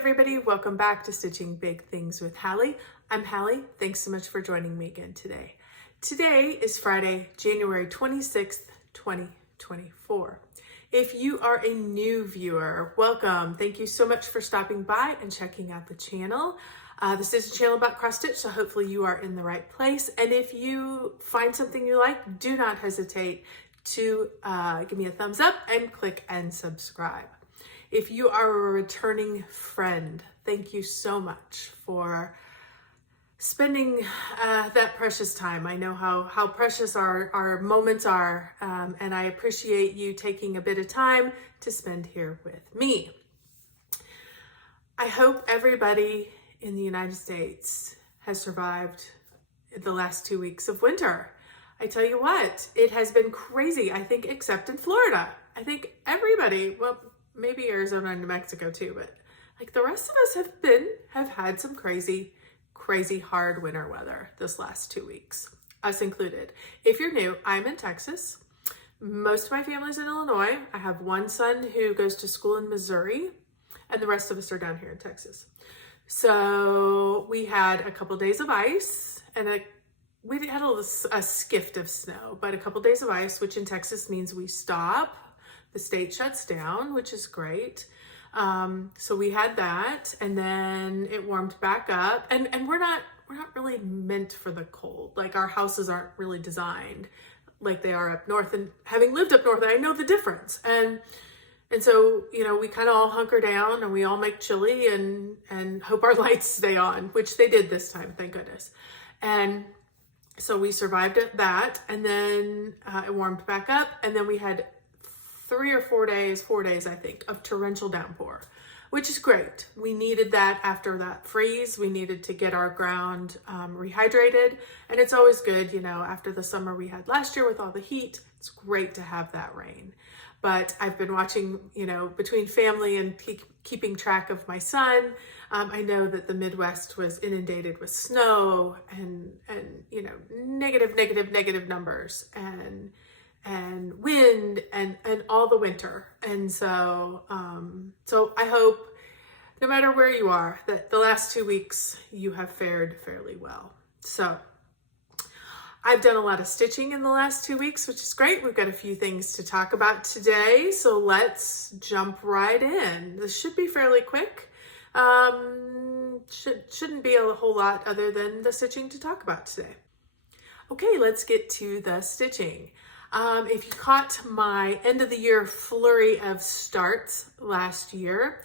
everybody, welcome back to Stitching Big Things with Hallie. I'm Hallie. Thanks so much for joining me again today. Today is Friday, January 26th, 2024. If you are a new viewer, welcome. Thank you so much for stopping by and checking out the channel. This is a channel about cross stitch, so hopefully you are in the right place. And if you find something you like, do not hesitate to give me a thumbs up and click and subscribe. If you are a returning friend, thank you so much for spending that precious time. I know how precious our moments are, and I appreciate you taking a bit of time to spend here with me. I hope everybody in the United States has survived the last 2 weeks of winter. I tell you what, it has been crazy, I think, except in Florida. I think everybody, well, maybe Arizona and New Mexico too, but like the rest of us have had some crazy hard winter weather this last 2 weeks, us included. If you're new, I'm in Texas. Most of my family's in Illinois. I have one son who goes to school in Missouri, and the rest of us are down here in Texas. So we had a couple days of ice, and we had a skift of snow, but a couple days of ice, which in Texas means we stop. The state shuts down, which is great. So we had that, and then it warmed back up, and we're not really meant for the cold. Like, our houses aren't really designed like they are up north, and having lived up north, I know the difference. And so, you know, we kind of all hunker down and we all make chili and hope our lights stay on, which they did this time, thank goodness. And so we survived that, and then it warmed back up, and then we had 3 or 4 days, I think, of torrential downpour, which is great. We needed that after that freeze. We needed to get our ground rehydrated, and it's always good, you know, after the summer we had last year with all the heat, it's great to have that rain. But I've been watching, you know, between family and keeping track of my son, I know that the Midwest was inundated with snow and you know, negative numbers and wind and all the winter. And so so I hope, no matter where you are, that the last 2 weeks you have fared fairly well. So I've done a lot of stitching in the last 2 weeks, which is great. We've got a few things to talk about today, so let's jump right in. This should be fairly quick. Shouldn't be a whole lot other than the stitching to talk about today. Okay, let's get to the stitching. If you caught my end of the year flurry of starts last year,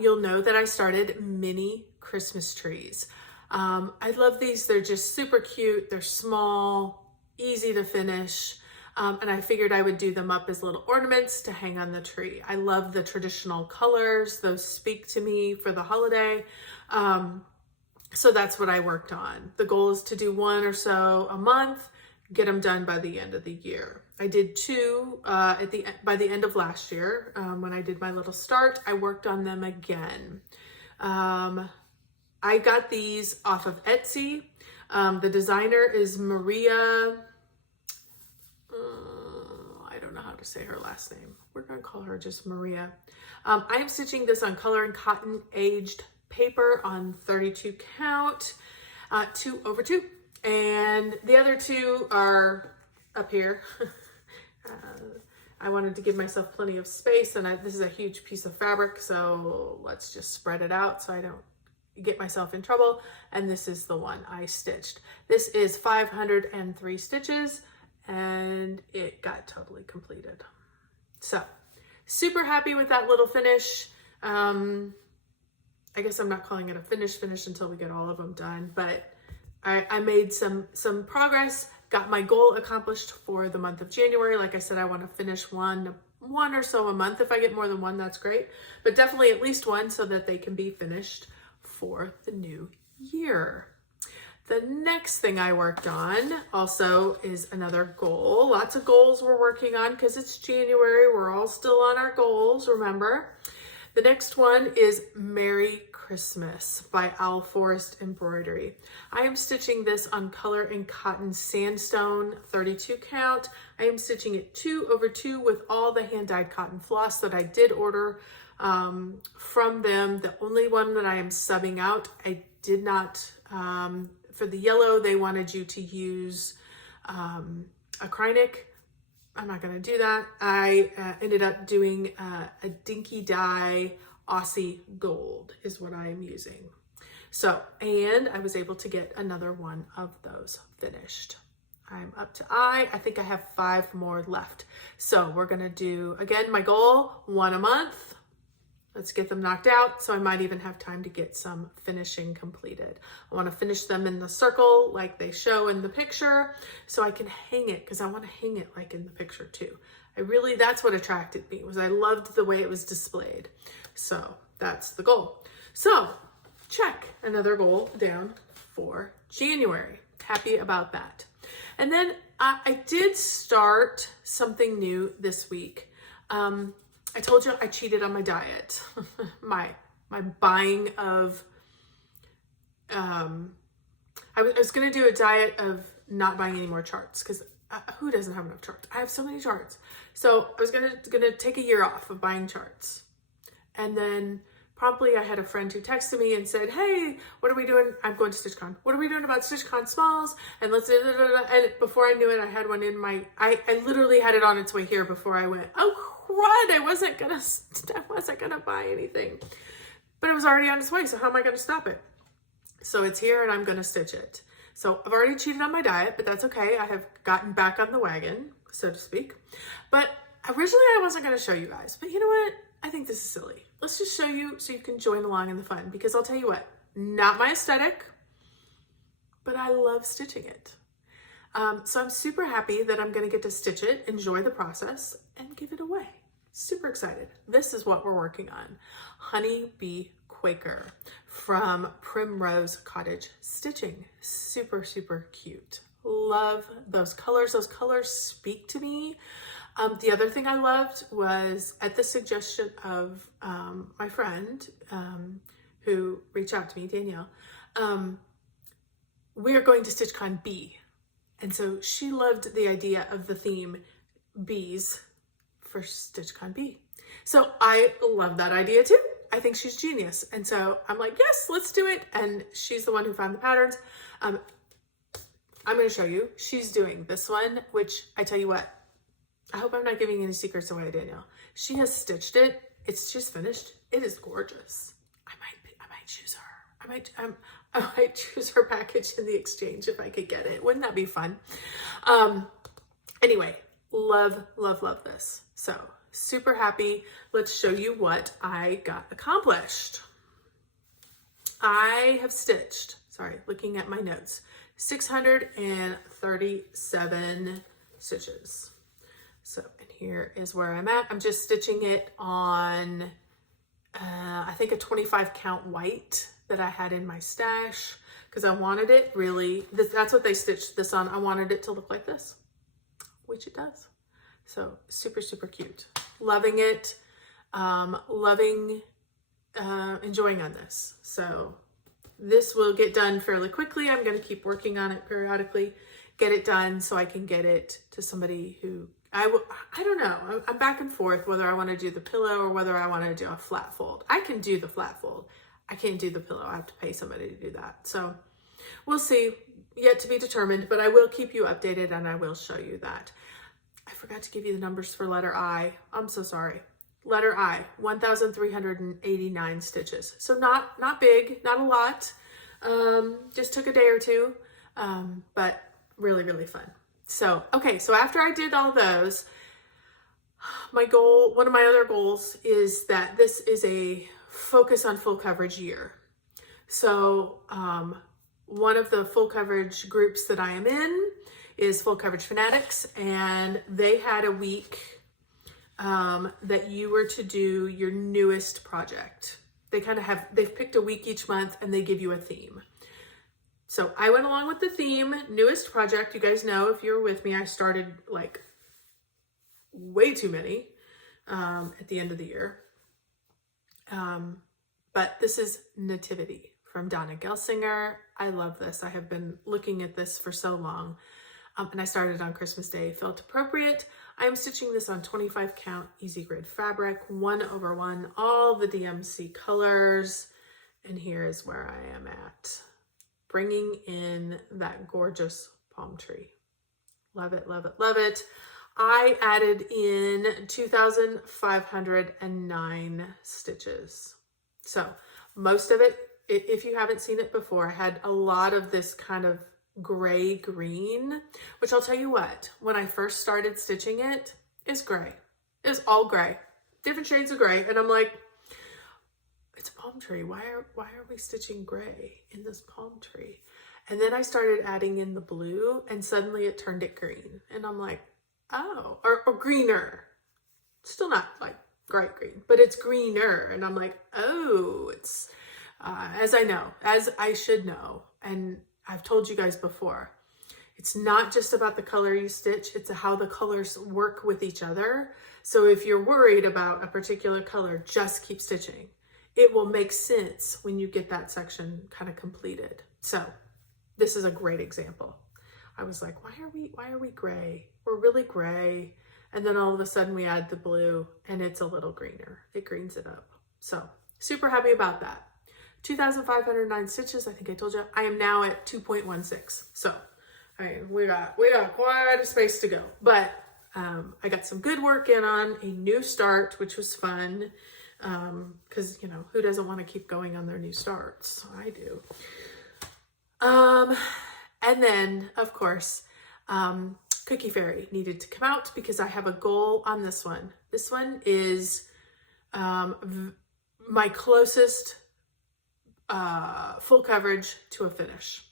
you'll know that I started mini Christmas trees. I love these. They're just super cute. They're small, easy to finish. And I figured I would do them up as little ornaments to hang on the tree. I love the traditional colors. Those speak to me for the holiday. So that's what I worked on. The goal is to do 1 or so a month, get them done by the end of the year. I did 2 by the end of last year. When I did my little start, I worked on them again. I got these off of Etsy. The designer is Maria. I don't know how to say her last name. We're gonna call her just Maria. I am stitching this on color and cotton aged paper on 32 count, 2/2. And the other 2 are up here. I wanted to give myself plenty of space, and this is a huge piece of fabric, so let's just spread it out so I don't get myself in trouble. And this is the one I stitched. This is 503 stitches, and it got totally completed. So super happy with that little finish. I guess I'm not calling it a finish until we get all of them done, but I made some progress, got my goal accomplished for the month of January. Like I said, I want to finish one or so a month. If I get more than 1, that's great, but definitely at least 1 so that they can be finished for the new year. The next thing I worked on also is another goal. Lots of goals we're working on because it's January. We're all still on our goals, remember? The next one is Merry Christmas by Owl Forest Embroidery. I am stitching this on color and cotton sandstone 32 count. I am stitching it 2/2 with all the hand-dyed cotton floss that I did order from them. The only one that I am subbing out, I did not, for the yellow, they wanted you to use acrylic. I'm not going to do that. I ended up doing a Dinky Dye Aussie Gold is what I am using. So, and I was able to get another one of those finished. I'm up to I think I have 5 more left. So we're going to do, again, my goal, 1 a month. Let's get them knocked out. So I might even have time to get some finishing completed. I want to finish them in the circle like they show in the picture so I can hang it, because I want to hang it like in the picture too. That's what attracted me, was I loved the way it was displayed. So that's the goal. So check, another goal down for January. Happy about that. And then I did start something new this week. I told you I cheated on my diet. my buying of, I was going to do a diet of not buying any more charts, because who doesn't have enough charts? I have so many charts. So I was going to take a year off of buying charts. And then promptly I had a friend who texted me and said, hey, what are we doing? I'm going to StitchCon. What are we doing about StitchCon smalls? And let's, and before I knew it, I had one in my, I literally had it on its way here before I went, oh crud, I wasn't gonna buy anything. But it was already on its way, so how am I gonna stop it? So it's here and I'm gonna stitch it. So I've already cheated on my diet, but that's okay. I have gotten back on the wagon, so to speak. But originally I wasn't gonna show you guys, but you know what? I think this is silly. Let's just show you so you can join along in the fun, because I'll tell you what, not my aesthetic, but I love stitching it. So I'm super happy that I'm gonna get to stitch it, enjoy the process, and give it away. Super excited. This is what we're working on. Honey Bee Quaker from Primrose Cottage Stitching. Super, super cute. Love those colors. Those colors speak to me. The other thing I loved was, at the suggestion of my friend who reached out to me, Danielle, we're going to StitchCon Bee. And so she loved the idea of the theme bees for StitchCon Bee. So I love that idea too. I think she's genius. And so I'm like, yes, let's do it. And she's the one who found the patterns. I'm going to show you. She's doing this one, which I tell you what, I hope I'm not giving any secrets away, Danielle. She has stitched it. It's just finished. It is gorgeous. I might choose her. I might choose her package in the exchange if I could get it. Wouldn't that be fun? Anyway, love, love, love this. So super happy. Let's show you what I got accomplished. I have stitched, looking at my notes, 637 stitches. So, and here is where I'm at. I'm just stitching it on, I think a 25 count white that I had in my stash, because I wanted it really, that's what they stitched this on. I wanted it to look like this, which it does. So super, super cute. Loving it. Loving, enjoying on this. So this will get done fairly quickly. I'm going to keep working on it periodically, get it done so I can get it to somebody who, I don't know. I'm back and forth whether I want to do the pillow or whether I want to do a flat fold. I can do the flat fold. I can't do the pillow. I have to pay somebody to do that. So we'll see. Yet to be determined, but I will keep you updated and I will show you that. I forgot to give you the numbers for letter I. I'm so sorry. Letter I, 1,389 stitches. So not big, not a lot. Just took a day or two, but really, really fun. So, okay, so after I did all those, my goal, one of my other goals is that this is a focus on full coverage year. So, one of the full coverage groups that I am in is Full Coverage Fanatics, and they had a week that you were to do your newest project. They've picked a week each month and they give you a theme. So I went along with the theme, newest project. You guys know, if you're with me, I started like way too many at the end of the year. But this is Nativity from Donna Gelsinger. I love this. I have been looking at this for so long. And I started on Christmas Day, felt appropriate. I am stitching this on 25 count easy grid fabric, 1/1, all the DMC colors. And here is where I am at, bringing in that gorgeous palm tree. Love it, love it, love it. I added in 2,509 stitches. So most of it, if you haven't seen it before, I had a lot of this kind of gray green, which I'll tell you what, when I first started stitching it, it's gray. It's all gray, different shades of gray. And I'm like, it's a palm tree. Why are we stitching gray in this palm tree? And then I started adding in the blue and suddenly it turned it green. And I'm like, oh, or greener. Still not like bright green, but it's greener. And I'm like, oh, it's, as I should know. And I've told you guys before, it's not just about the color you stitch, it's how the colors work with each other. So if you're worried about a particular color, just keep stitching. It will make sense when you get that section kind of completed. So this is a great example. I was like, why are we gray? We're really gray. And then all of a sudden we add the blue and it's a little greener. It greens it up. So super happy about that. 2,509 stitches. I think I told you. I am now at 2.16. So we got quite a space to go. But I got some good work in on a new start, which was fun. Because, you know, who doesn't want to keep going on their new starts? I do. And then, of course, Cookie Fairy needed to come out because I have a goal on this one. This one is my closest full coverage to a finish.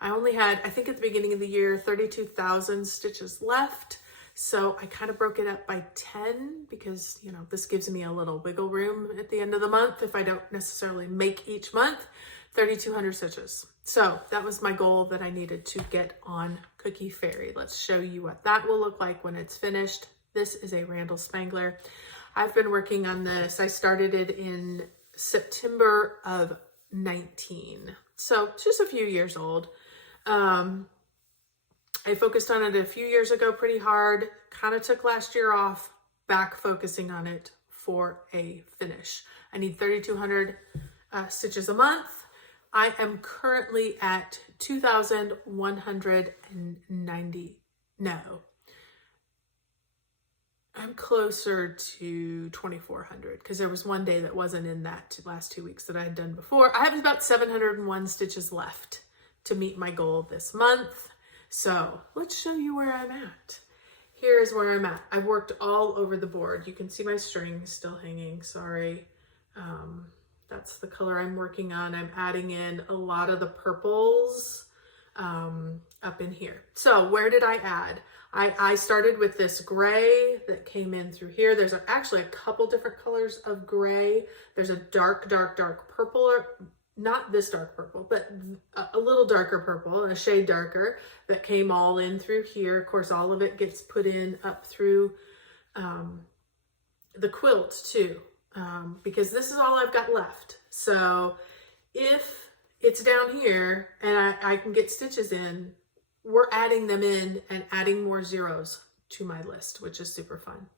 I only had, I think at the beginning of the year, 32,000 stitches left. So I kind of broke it up by 10 because, you know, this gives me a little wiggle room at the end of the month if I don't necessarily make each month 3,200 stitches. So that was my goal that I needed to get on Cookie Fairy. Let's show you what that will look like when it's finished. This is a Randall Spangler. I've been working on this. I started it in September of 19. So it's just a few years old. I focused on it a few years ago pretty hard, kind of took last year off, back focusing on it for a finish. I need 3,200 stitches a month. I am currently at 2,190. No, I'm closer to 2,400 because there was one day that wasn't in that last 2 weeks that I had done before. I have about 701 stitches left to meet my goal this month. So let's show you where I'm at. Here's where I'm at. I've worked all over the board. You can see my string still hanging, sorry. That's the color I'm working on. I'm adding in a lot of the purples up in here. So where did I add? I started with this gray that came in through here. There's actually a couple different colors of gray. There's a dark, dark, dark purple, or not this dark purple, but a little darker purple, a shade darker that came all in through here. Of course, all of it gets put in up through the quilt too, because this is all I've got left. So if it's down here and I can get stitches in, we're adding them in and adding more zeros to my list, which is super fun.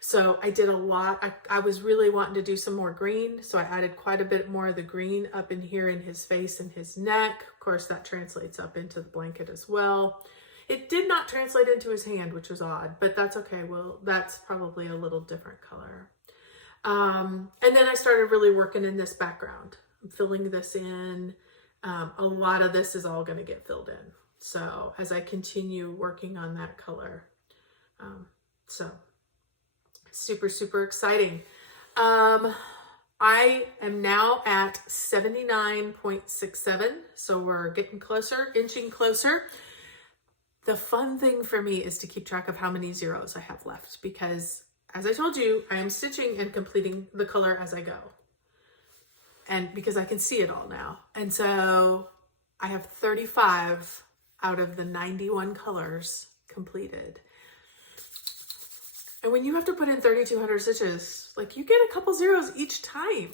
So I did a lot. I was really wanting to do some more green. So I added quite a bit more of the green up in here in his face and his neck. Of course, that translates up into the blanket as well. It did not translate into his hand, which was odd, but that's okay. Well, that's probably a little different color. And then I started really working in this background. I'm filling this in. A lot of this is all going to get filled in. So as I continue working on that color, so super, super exciting. I am now at 79.67. So we're getting closer, inching closer. The fun thing for me is to keep track of how many zeros I have left, because as I told you, I am stitching and completing the color as I go. And because I can see it all now. And so I have 35 out of the 91 colors completed. And when you have to put in 3,200 stitches, like, you get a couple zeros each time.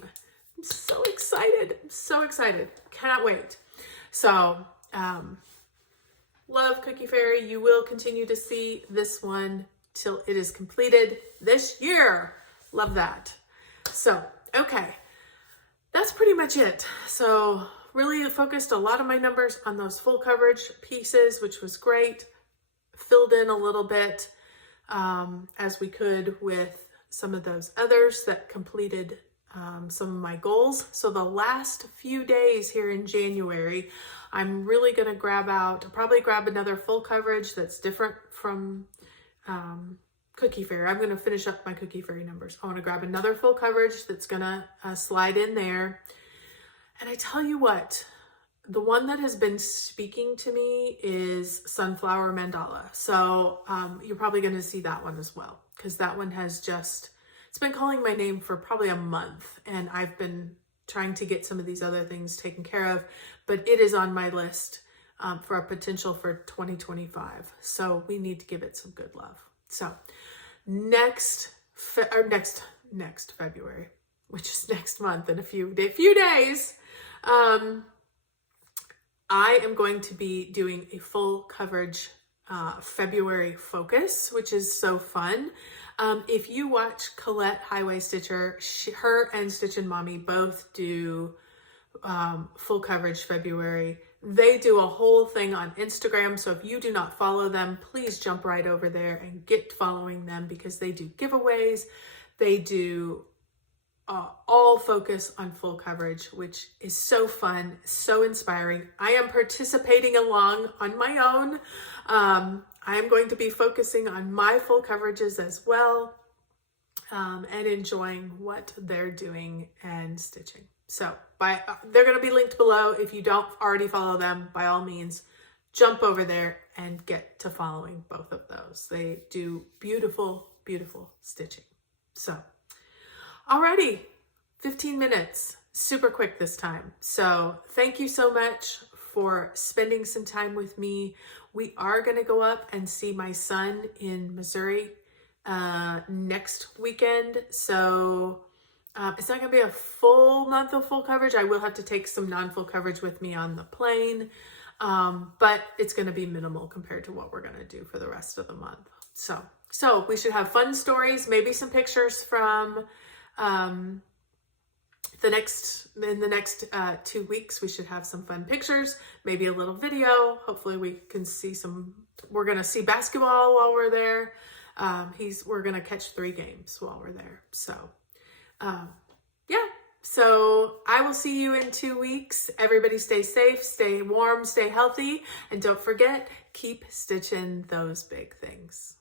I'm so excited. I'm so excited. Cannot wait. So Love Cookie Fairy. You will continue to see this one till it is completed this year. Love that. So, okay. That's pretty much it. So really focused a lot of my numbers on those full coverage pieces, which was great. Filled in a little bit as we could with some of those others that completed some of my goals. So the last few days here in January, I'm really going to probably grab another full coverage that's different from Cookie Fairy. I'm going to finish up my Cookie Fairy numbers. I want to grab another full coverage that's going to slide in there. And I tell you what, the one that has been speaking to me is Sunflower Mandala. So you're probably going to see that one as well, because that one has it's been calling my name for probably a month, and I've been trying to get some of these other things taken care of, but it is on my list for a potential for 2025. So we need to give it some good love. So next February, which is next month in a few days, I am going to be doing a full coverage February focus, which is so fun. If you watch Colette Highway Stitcher, her and Stitch and Mommy both do full coverage February. They do a whole thing on Instagram. So if you do not follow them, please jump right over there and get following them, because they do giveaways. They do all focus on full coverage, which is so fun, so inspiring. I am participating along on my own. I am going to be focusing on my full coverages as well, and enjoying what they're doing and stitching. So they're going to be linked below. If you don't already follow them, by all means, jump over there and get to following both of those. They do beautiful, beautiful stitching. So, alrighty, 15 minutes, super quick this time. So thank you so much for spending some time with me. We are going to go up and see my son in Missouri next weekend. So it's not going to be a full month of full coverage. I will have to take some non-full coverage with me on the plane, but it's going to be minimal compared to what we're going to do for the rest of the month. So we should have fun stories, maybe some pictures from the next 2 weeks. We should have some fun pictures, maybe a little video. Hopefully we can see we're going to see basketball while we're there. We're going to catch 3 games while we're there. So, yeah. So I will see you in 2 weeks. Everybody stay safe, stay warm, stay healthy, and don't forget, keep stitching those big things.